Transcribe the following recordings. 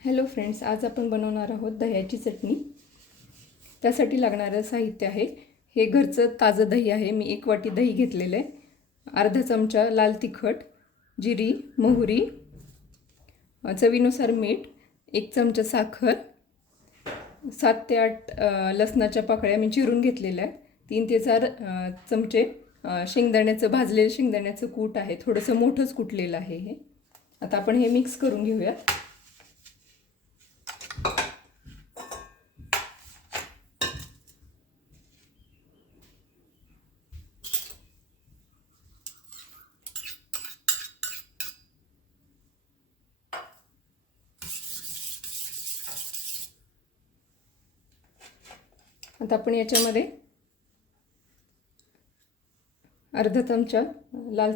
Hello friends, आज आपण बनवणार आहोत दह्याची चटणी। त्यासाठी लागणारं साहित्य आहे हे घरचं ताजं दही आहे। मी 1 वाटी दही घेतलेलं आहे। अर्धा चमचा लाल तिखट, जिरी, मोहरी, चवीनुसार मीठ, 1 चमचा साखर, 7 ते 8 लसणाच्या पाकळ्या मी चिरून घेतलेल्या आहेत। 3 ते 4 चमचे शेंगदाण्याचं भाजलेलं शेंगदाण्याचं कूट आहे। थोडंसं मोठंच कुटलेलं आहे हे। आता आपण हे मिक्स करून घेऊया। आता आपण याच्यामध्ये अर्धा चमचा लाल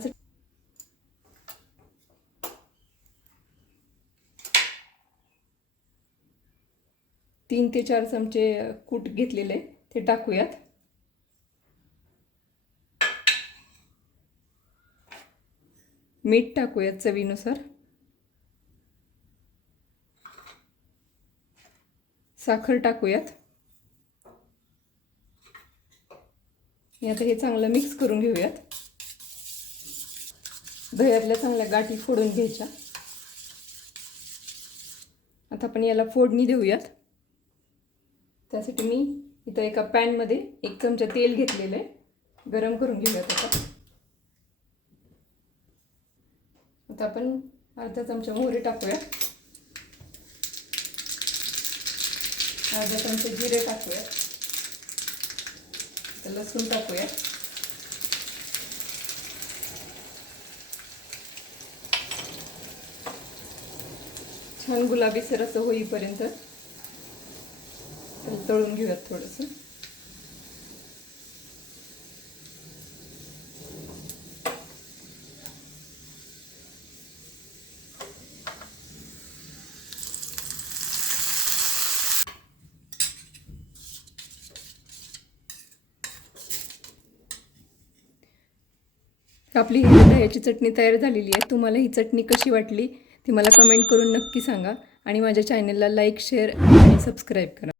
3 ते 4 चमचे कूट घेतलेले ते टाकूयात। मीठ टाकूयात चवीनुसार, साखर टाकूयात। आता हे चांगलं मिक्स करून घेऊयात। दह्यातल्या चांगल्या गाठी फोडून घ्यायच्या। आता आपण याला फोडणी देऊयात। त्यासाठी मी इथं एका पॅन मध्ये 1 चमचा तेल घेतलेलं आहे। गरम करून घेऊयात आता आपण अर्धा चमचा मोहरी टाकूया, अर्धा चमचा जिरे टाकूया, लसूण टाकूया, छान गुलाबी सरस होईपर्यंत तळून घेऊयात थोडंसं। आपली ही दह्याची चटणी तयार झालेली आहे। तुम्हाला ही चटणी कशी वाटली ती मला कमेंट करून नक्की सांगा आणि माझ्या चॅनलला लाईक, शेअर आणि सबस्क्राईब करा।